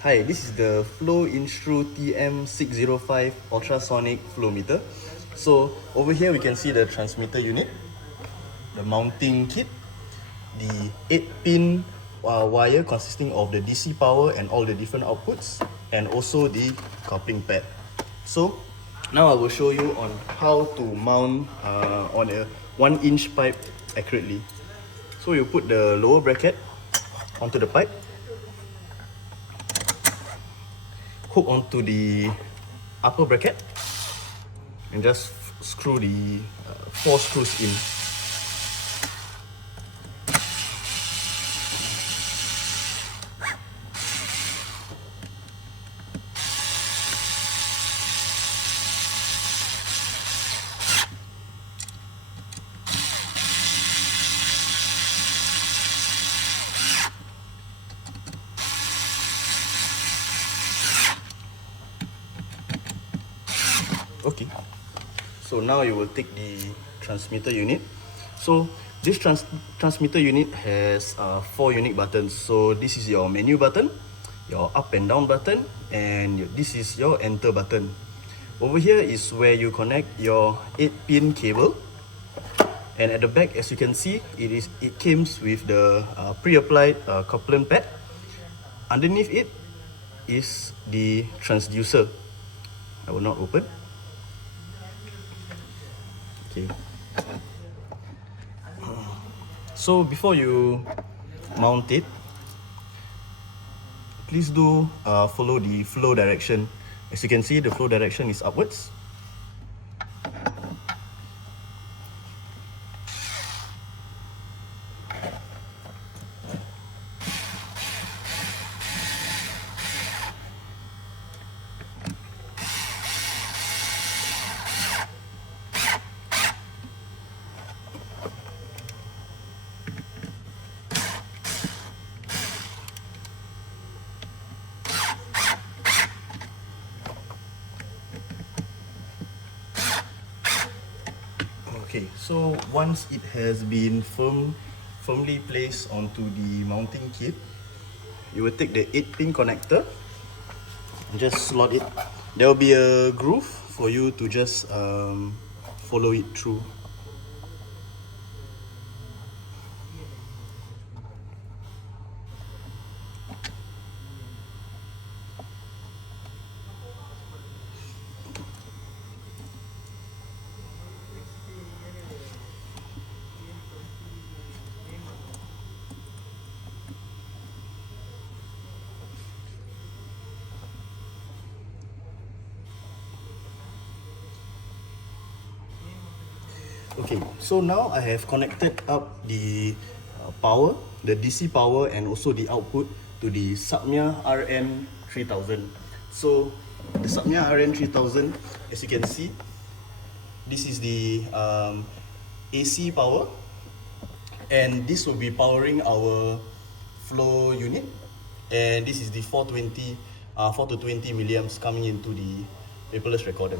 Hi, this is the Flo-Instru TM605 Ultrasonic Flowmeter. So over here we can see the transmitter unit, the mounting kit, the 8-pin wire consisting of the DC power and all the different outputs, and also the coupling pad. So now I will show you on how to mount on a 1-inch pipe accurately. So you put the lower bracket onto the pipe, hook onto the upper bracket, and just screw the 4 screws in. Okay, so now you will take the transmitter unit. So this transmitter unit has 4 unique buttons. So this is your menu button, your up and down button, and this is your enter button. Over here is where you connect your 8-pin cable, and at the back, as you can see, it comes with the pre-applied coupling pad. Underneath it is the transducer. I will not open. Okay. So before you mount it, please do follow the flow direction. As you can see, the flow direction is upwards. Okay, so once it has been firmly placed onto the mounting kit, you will take the 8-pin connector and just slot it. There will be a groove for you to just follow it through. Okay, so now I have connected up the power, the DC power, and also the output to the Supmea RN3000. So the Supmea RN3000, as you can see, this is the AC power, and this will be powering our flow unit, and this is the 4 to 20 milliamps coming into the paperless recorder.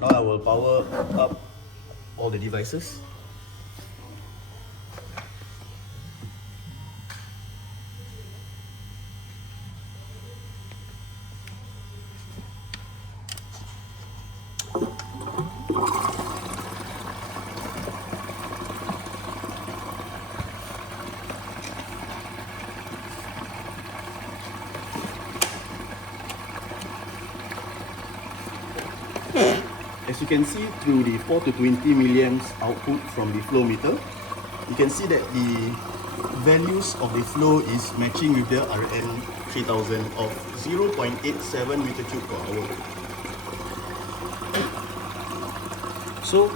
Now I will power up all the devices. As you can see through the 4 to 20 milliamps output from the flow meter, you can see that the values of the flow is matching with the RN3000 of 0.87 meter cube per hour. So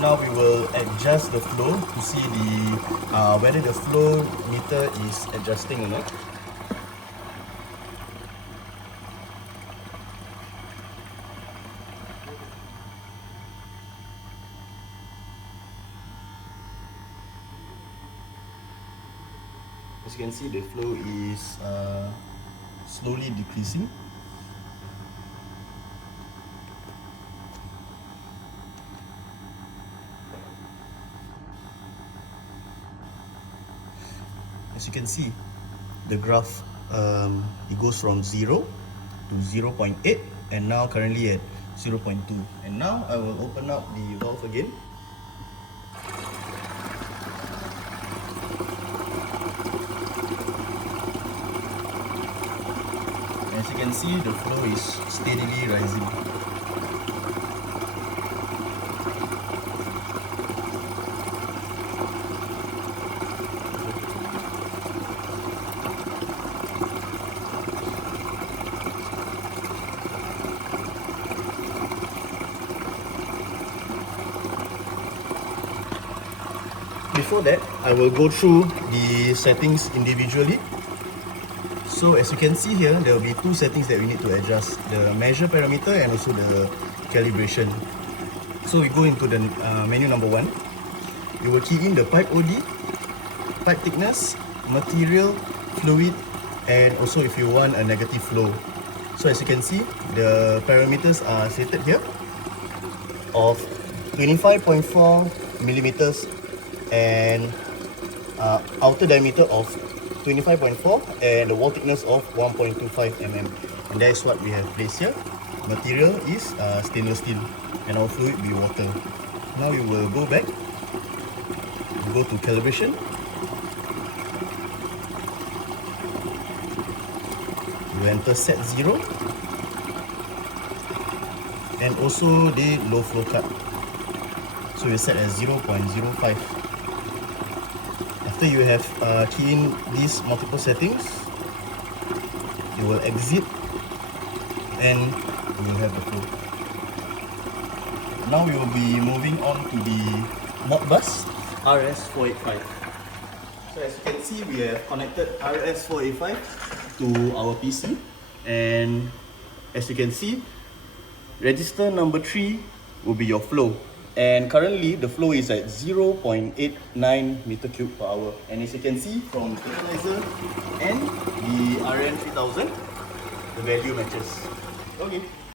now we will adjust the flow to see the whether the flow meter is adjusting or not. As you can see, the flow is slowly decreasing. As you can see, the graph it goes from 0 to 0.8 and now currently at 0.2. And now I will open up the valve again. As you can see, the flow is steadily rising. Before that, I will go through the settings individually. So as you can see here, there will be two settings that we need to adjust, the measure parameter and also the calibration. So we go into the menu number 1. You will key in the pipe OD, pipe thickness, material, fluid, and also if you want a negative flow. So as you can see, the parameters are stated here of 25.4 millimeters and outer diameter of 25.4 and the wall thickness of 1.25 mm, and that is what we have placed here. Material is stainless steel and our fluid be water. Now we will go back, go to calibration. You enter set 0 and also the low flow cut, so you set as 0.05. After you have keyed in these multiple settings, you will exit and you will have the flow. Now we will be moving on to the Modbus RS485. So as you can see, we have connected RS485 to our PC, and as you can see, register number 3 will be your flow. And currently the flow is at 0.89 meter cube per hour. And as you can see from the analyzer and the RN3000, the value matches. Okay.